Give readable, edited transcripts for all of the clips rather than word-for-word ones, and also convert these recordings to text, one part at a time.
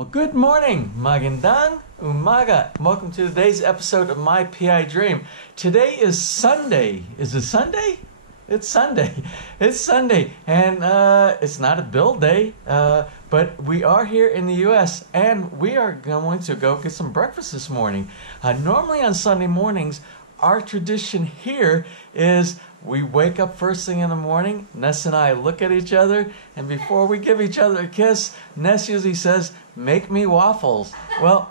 Well, good morning, magandang umaga. Welcome to today's episode of My PI Dream. Today is Sunday. Is it Sunday? It's Sunday. It's Sunday, and it's not a bill day, but we are here in the U.S., and we are going to go get some breakfast this morning. Normally on Sunday mornings, our tradition here is we wake up first thing in the morning, Ness and I look at each other, and before we give each other a kiss, Ness usually says, "Make me waffles." Well,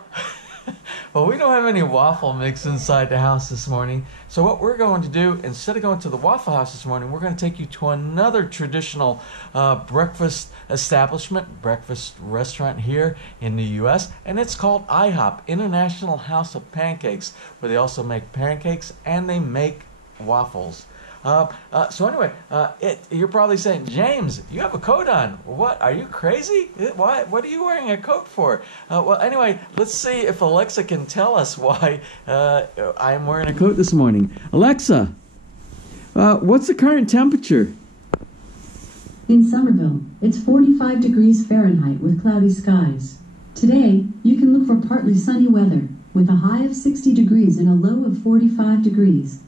we don't have any waffle mix inside the house this morning. So what we're going to do, instead of going to the Waffle House this morning, we're going to take you to another traditional breakfast establishment, breakfast restaurant here in the U.S., and it's called iHOP, International House of Pancakes, where they also make pancakes and they make waffles. So anyway, you're probably saying, James, you have a coat on. What? Are you crazy? What are you wearing a coat for? Well, anyway, let's see if Alexa can tell us why I'm wearing a coat this morning. Alexa, what's the current temperature? In Summerville, it's 45 degrees Fahrenheit with cloudy skies. Today, you can look for partly sunny weather with a high of 60 degrees and a low of 45 degrees.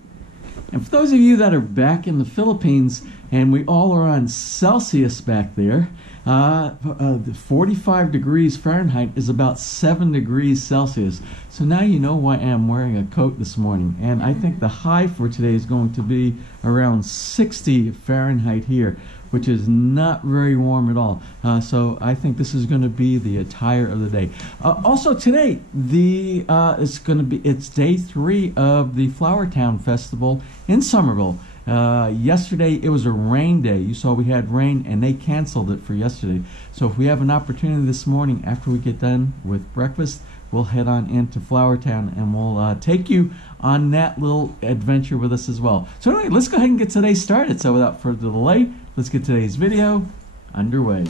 And for those of you that are back in the Philippines, and we all are on Celsius back there, 45 degrees Fahrenheit is about 7 degrees Celsius. So now you know why I'm wearing a coat this morning. And I think the high for today is going to be around 60 Fahrenheit here, which is not very warm at all. So I think this is going to be the attire of the day. Also today, it's day 3 of the Flowertown Festival in Summerville. Yesterday it was a rain day. You saw we had rain and they canceled it for yesterday. So if we have an opportunity this morning after we get done with breakfast, we'll head on into Flowertown and we'll take you on that little adventure with us as well. So anyway, let's go ahead and get today started. So without further delay, let's get today's video underway.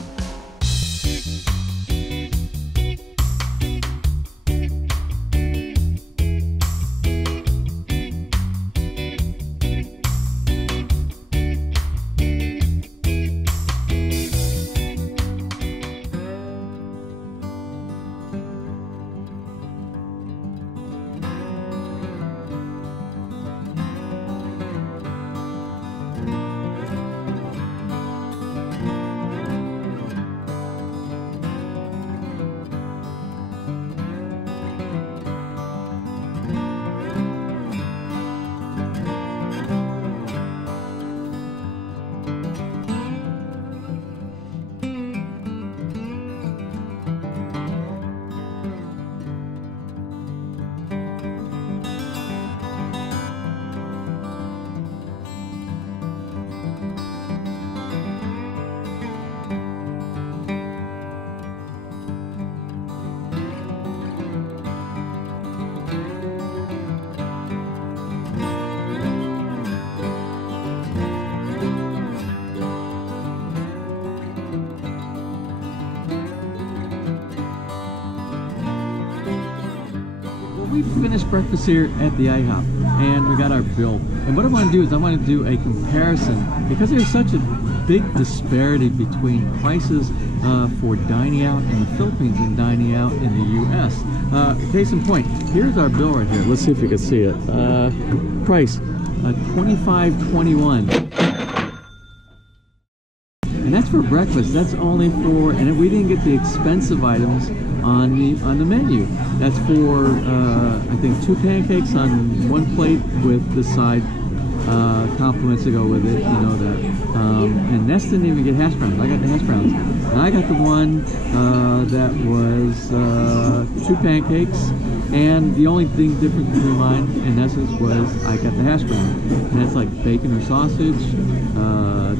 We finished breakfast here at the iHOP and we got our bill, and what I want to do is I want to do a comparison because there's such a big disparity between prices for dining out in the Philippines and dining out in the US. Case in point, here's our bill right here. Let's see if you can see it. Price $25.21. And that's for breakfast. That's only for, and we didn't get the expensive items on the menu. That's for I think 2 pancakes on 1 plate with the side compliments to go with it. You know that. And Ness didn't even get hash browns. I got the hash browns. And I got the one that was 2 pancakes. And the only thing different between mine and Ness's was I got the hash brown. And that's like bacon or sausage,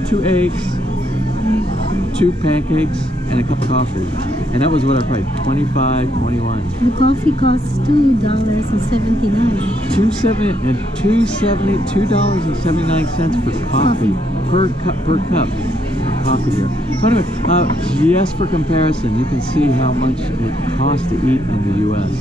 2 eggs, 2 pancakes, and a cup of coffee. And that was what I paid, $25.21. The coffee costs $2.79. $2.79 for coffee per cup coffee here. So anyway, just for comparison, you can see how much it costs to eat in the U.S.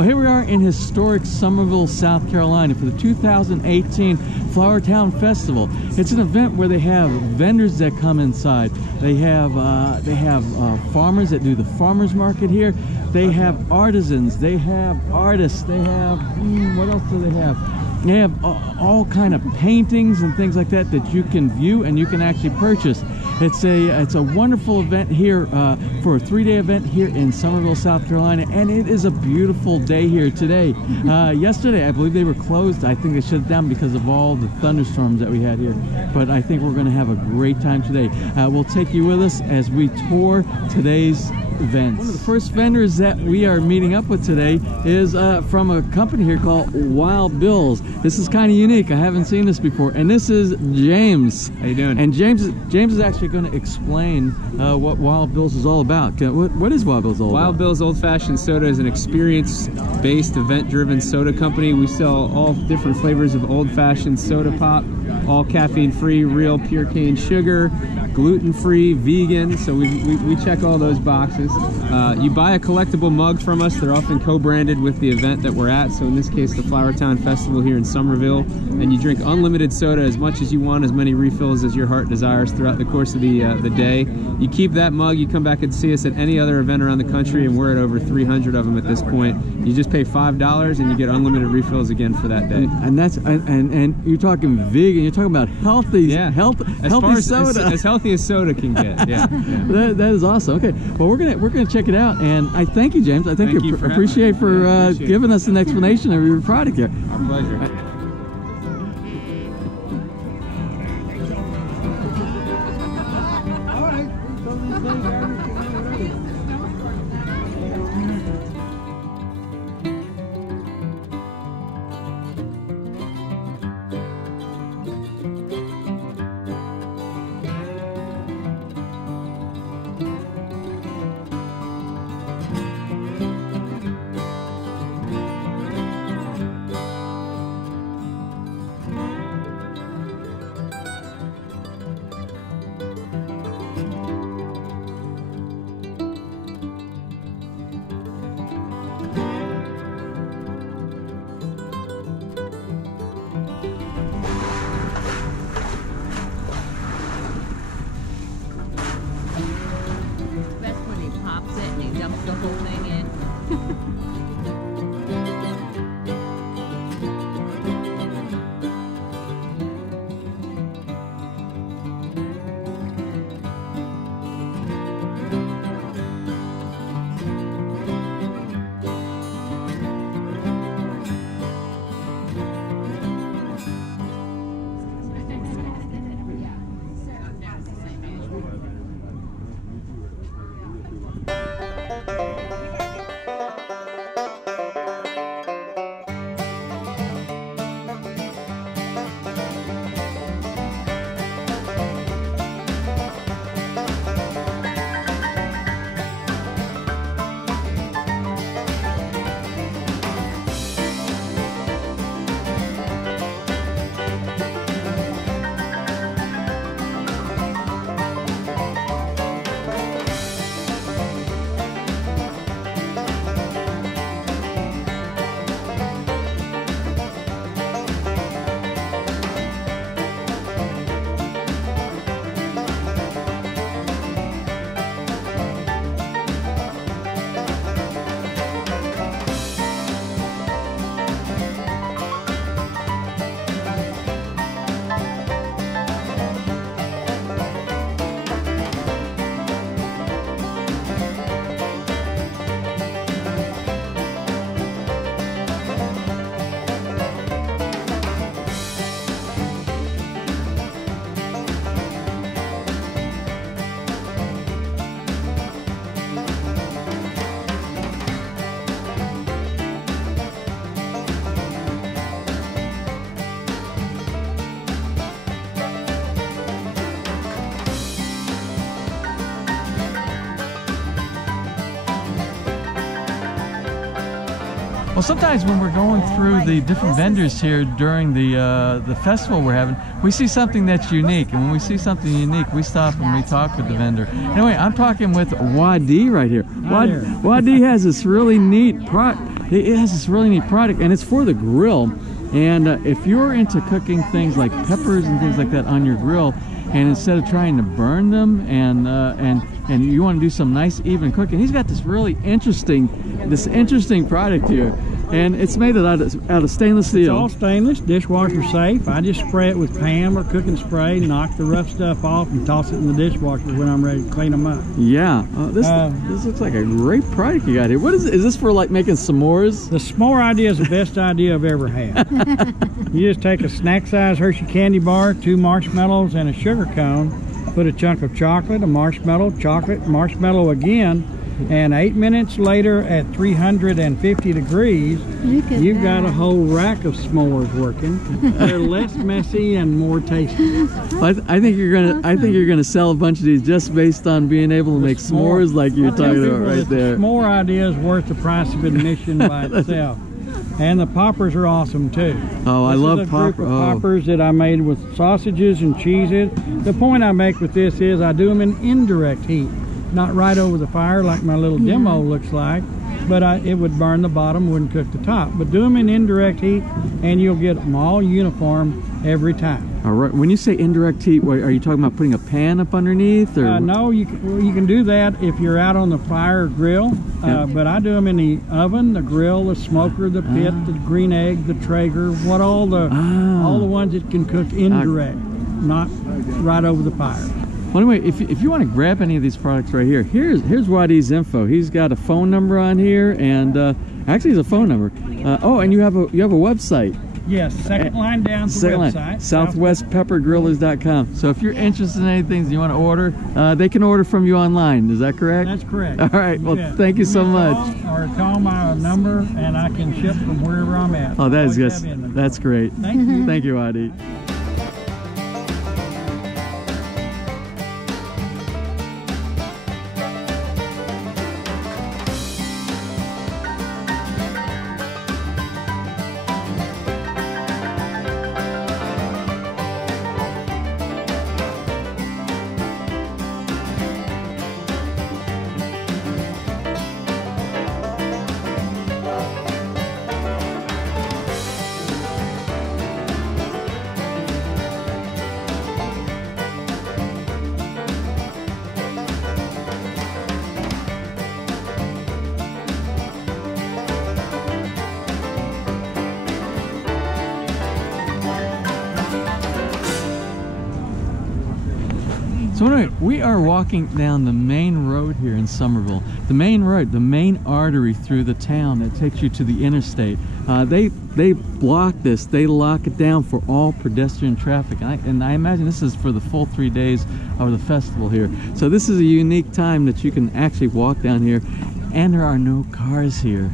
Well, here we are are in historic Summerville, South Carolina for the 2018 Flowertown Festival. It's an event where they have vendors that come inside. They have farmers that do the farmers market here. They have artisans. They have artists. They have what else do they have? They have all kind of paintings and things like that that you can view and you can actually purchase. It's a wonderful event here for a 3-day event here in Summerville, South Carolina, and it is a beautiful day here today. Yesterday, I believe they were closed. I think they shut it down because of all the thunderstorms that we had here. But I think we're going to have a great time today. We'll take you with us as we tour today's events. One of the first vendors that we are meeting up with today is from a company here called Wild Bill's. This is kind of unique. I haven't seen this before, and this is James. How you doing? And James is actually going to explain what Wild Bill's is all about. What is Wild Bill's all about? Wild Bill's Old Fashioned Soda is an experience-based, event-driven soda company. We sell all different flavors of old-fashioned soda pop, all caffeine-free, real pure cane sugar, gluten-free, vegan, so we check all those boxes. You buy a collectible mug from us. They're often co-branded with the event that we're at, so in this case the Flowertown Festival here in Summerville, and you drink unlimited soda as much as you want, as many refills as your heart desires throughout the course of the day. You keep that mug, you come back and see us at any other event around the country, and we're at over 300 of them at this point. You just pay $5 and you get unlimited refills again for that day. And that's and you're talking vegan, you're talking about healthy, yeah. healthy soda. As healthy as soda can get. Yeah, yeah. That is awesome. Okay, well we're gonna check it out, and I thank you, James. I thank you appreciate giving us an explanation of your product here. Our pleasure. The whole thing in. Well, sometimes when we're going through the different vendors here during the festival we're having, we see something that's unique. And when we see something unique, we stop and we talk with the vendor. Anyway, I'm talking with Wadi right here. Wadi has this really neat it has this really neat product, and it's for the grill. And if you're into cooking things like peppers and things like that on your grill, and instead of trying to burn them and you want to do some nice even cooking, he's got this really interesting product here, and it's made out of stainless steel. It's all stainless, dishwasher safe. I just spray it with Pam or cooking spray, knock the rough stuff off, and toss it in the dishwasher when I'm ready to clean them up. Yeah, this looks like a great product you got here. What is it? Is this for like making s'mores? The s'more idea is the best idea I've ever had. You just take a snack size Hershey candy bar, 2 marshmallows, and a sugar cone. Put a chunk of chocolate, a marshmallow, chocolate, marshmallow again, and 8 minutes later at 350 degrees, you've got a whole rack of s'mores working. They're less messy and more tasty. I think you're gonna sell a bunch of these just based on being able to make s'mores like you're talking about right there. The s'more idea is worth the price of admission by itself. And the poppers are awesome too. Oh, I love poppers that I made with sausages and cheeses. The point I make with this is I do them in indirect heat, not right over the fire like my little demo looks like, but it would burn the bottom, wouldn't cook the top. But do them in indirect heat and you'll get them all uniform every time. All right. When you say indirect heat, are you talking about putting a pan up underneath? Or? No, you can do that if you're out on the fire or grill, but I do them in the oven, the grill, the smoker, the pit, the green egg, the Traeger, all the ones that can cook indirect, not right over the fire. Well, anyway, if you want to grab any of these products right here, here's Waddy's info. He's got a phone number on here, and actually, it's a phone number. Oh, and you have a website. Yes, second line down the website. SouthwestPepperGrillers.com. So if you're interested in anything that you want to order, they can order from you online. Is that correct? That's correct. All right. Well, thank you so much. Or call my number, and I can ship from wherever I'm at. Oh, that is good. That's great. Thank you. Thank you, Waddy. So anyway, we are walking down the main road here in Summerville. The main road, the main artery through the town that takes you to the interstate. They block this, they lock it down for all pedestrian traffic. And I imagine this is for the full 3 days of the festival here. So this is a unique time that you can actually walk down here, and there are no cars here.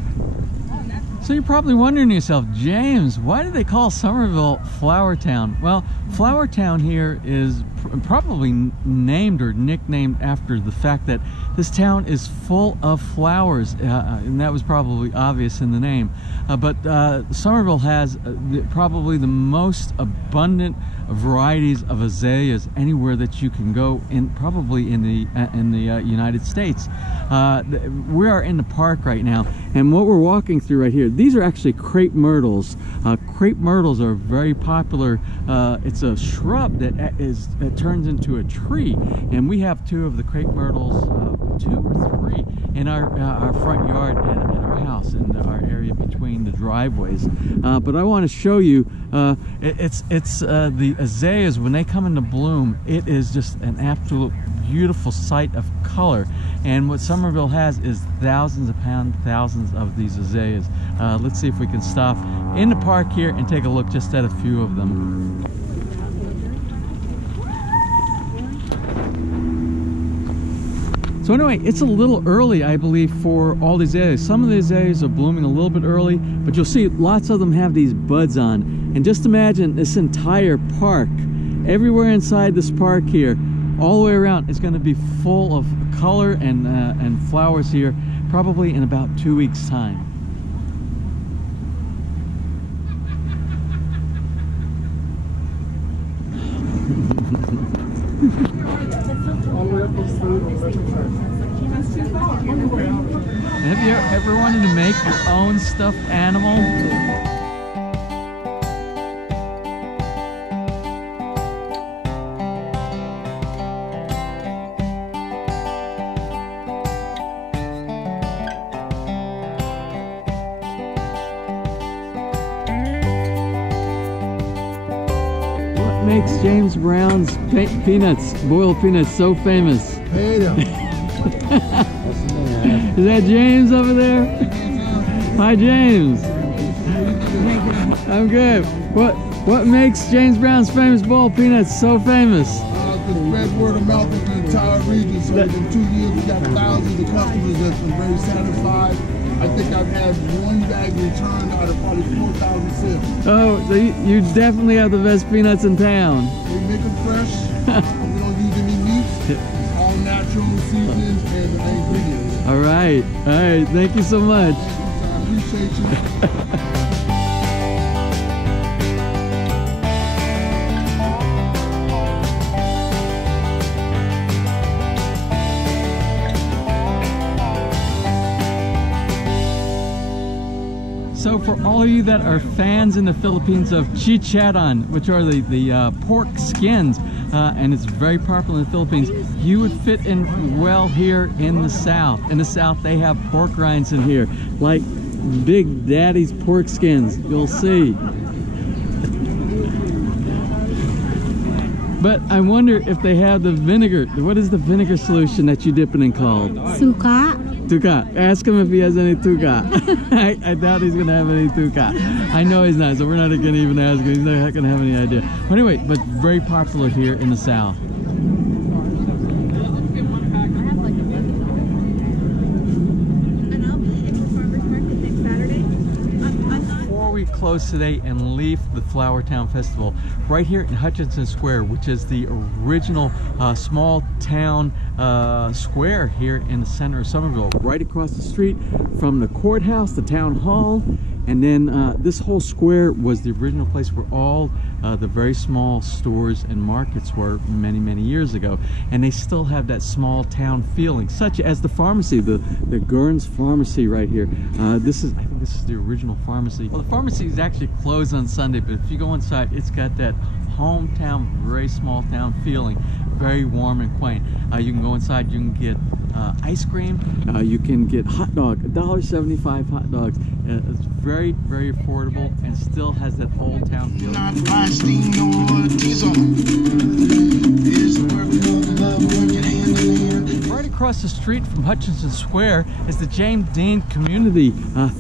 So you're probably wondering to yourself, James, why do they call Summerville Flowertown? Well, Flowertown here is probably named or nicknamed after the fact that this town is full of flowers, and that was probably obvious in the name. But Summerville has probably the most abundant varieties of azaleas anywhere that you can go in, probably in the United States. We are in the park right now, and what we're walking through right here, these are actually crepe myrtles. Crepe myrtles are very popular. It's a shrub that turns into a tree, and we have 2 of the crepe myrtles, 2 or 3 in our front yard in our house, in our area between the driveways. But I want to show you, it's the azaleas. When they come into bloom, it is just an absolute beautiful sight of color. And what Summerville has is thousands upon thousands of these azaleas. Let's see if we can stop in the park here and take a look just at a few of them. So anyway, it's a little early, I believe, for all these azaleas. Some of the azaleas are blooming a little bit early, but you'll see lots of them have these buds on. And just imagine this entire park, everywhere inside this park here, all the way around, is going to be full of color and flowers here, probably in about 2 weeks' time. ever wanted to make your own stuffed animal? What makes James Brown's peanuts, boiled peanuts, so famous? Is that James over there? Hi, James. I'm good. What makes James Brown's famous boiled peanuts so famous? The spread word of mouth in the entire region. So within 2 years, we got thousands of customers that's been very satisfied. I think I've had one bag returned out of probably 4,000 sales. Oh, so you definitely have the best peanuts in town. We make them fresh. We don't use any meat. All natural seasonings and ingredients. All right. Thank you so much. I appreciate you. So for all of you that are fans in the Philippines of chicharron, which are the pork skins, and it's very popular in the Philippines, you would fit in well here in the South. In the South, they have pork rinds in here, like Big Daddy's pork skins, you'll see. But I wonder if they have the vinegar. What is the vinegar solution that you dip it in called? Suka. Tuka. Ask him if he has any tuka. I doubt he's going to have any tuka. I know he's not, so we're not going to even ask him. He's not going to have any idea. But anyway, but very popular here in the South. Before we close today and leave the Flowertown Festival, right here in Hutchinson Square, which is the original small town square here in the center of Summerville, right across the street from the courthouse, the town hall, and then this whole square was the original place where all the very small stores and markets were many years ago, and they still have that small town feeling, such as the pharmacy, the Gurns Pharmacy right here. I think this is the original pharmacy. Well, the pharmacy is actually closed on Sunday, but if you go inside, it's got that hometown, very small town feeling, very warm and quaint. You can go inside, you can get ice cream, you can get hot dog, $1.75 hot dogs. It's very affordable and still has that old town feeling. Right across the street from Hutchinson Square is the James Dean Community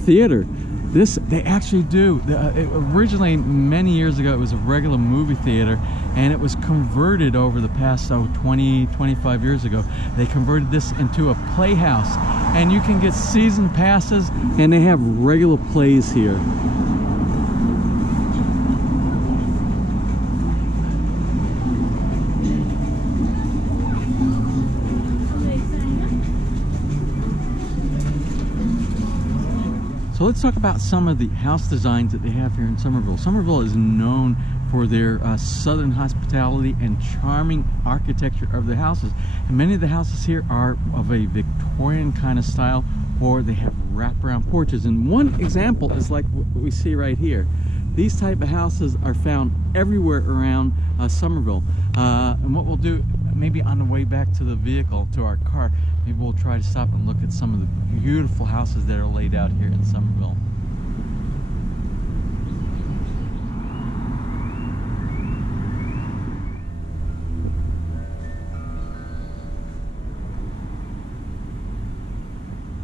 Theater. They actually do. Originally, many years ago, it was a regular movie theater, and it was converted over the past 20-25 years ago. They converted this into a playhouse, and you can get season passes, and they have regular plays here. So let's talk about some of the house designs that they have here in Summerville. Summerville is known for their southern hospitality and charming architecture of the houses. And many of the houses here are of a Victorian kind of style, or they have wraparound porches. And one example is like what we see right here. These type of houses are found everywhere around Summerville. And what we'll do, maybe on the way back to the vehicle, to our car, maybe we'll try to stop and look at some of the beautiful houses that are laid out here in Summerville.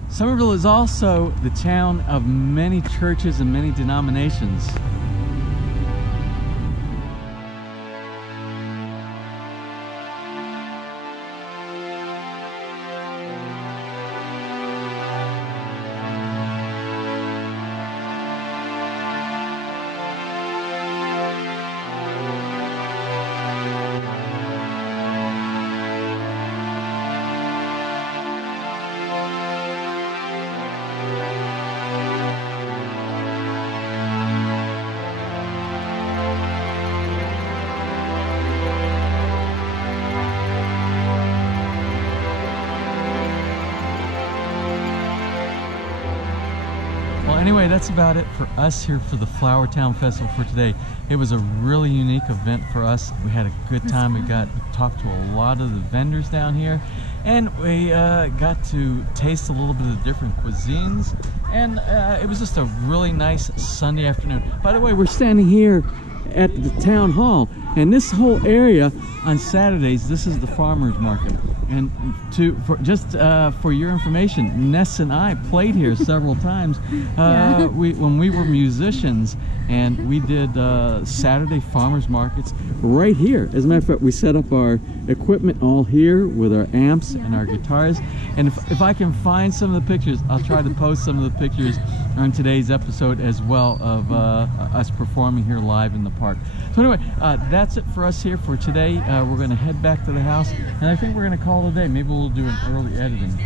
Summerville is also the town of many churches and many denominations. anyway, that's about it for us here for the Flowertown Festival for today. It was a really unique event for us. We had a good time. We got to talk to a lot of the vendors down here, and we got to taste a little bit of the different cuisines, and it was just a really nice Sunday afternoon. By the way, we're standing here at the town hall, and this whole area on Saturdays, this is the farmers market. And for your information, Ness and I played here several times when we were musicians, and we did Saturday farmers markets right here. As a matter of fact, we set up our equipment all here with our amps and our guitars. And if I can find some of the pictures, I'll try to post some of the pictures on today's episode as well of us performing here live in the park. So anyway, that's it for us here for today. We're going to head back to the house, and I think we're going to call it a day. Maybe we'll do an early editing.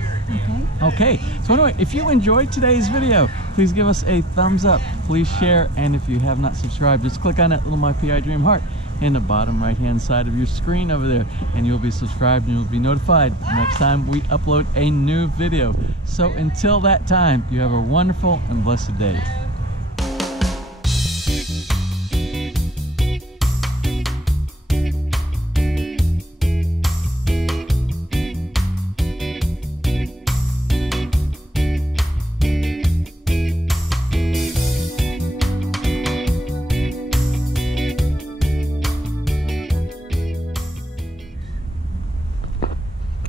Okay. So anyway, if you enjoyed today's video, please give us a thumbs up. Please share, and if you have not subscribed, just click on that little My PI Dream heart in the bottom right hand side of your screen over there, and you'll be subscribed and you'll be notified next time we upload a new video. So until that time, you have a wonderful and blessed day.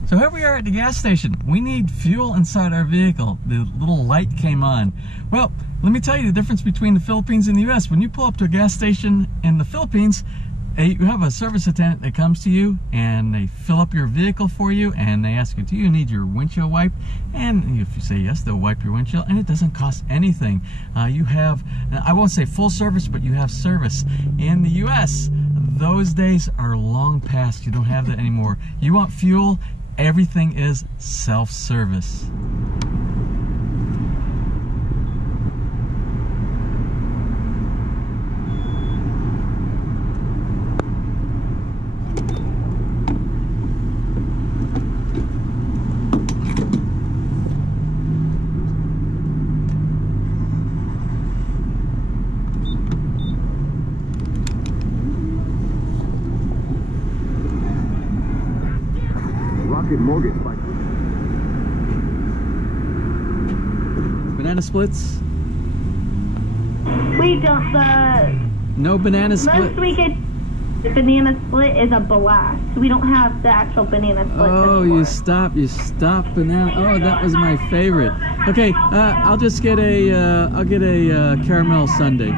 So here we are at the gas station. We need fuel inside our vehicle. The little light came on. Well, let me tell you the difference between the Philippines and the US. When you pull up to a gas station in the Philippines, you have a service attendant that comes to you and they fill up your vehicle for you, and they ask you, do you need your windshield wiped? And if you say yes, they'll wipe your windshield, and it doesn't cost anything. You have, I won't say full service, but you have service. In the US, those days are long past. You don't have that anymore. You want fuel? Everything is self-service. Mortgage bike. Banana splits? We don't, no banana split? most we get, the banana split is a blast. We don't have the actual banana split Oh, anymore. you stop banana. Oh, that was my favorite. Okay, I'll just get I'll get a caramel sundae.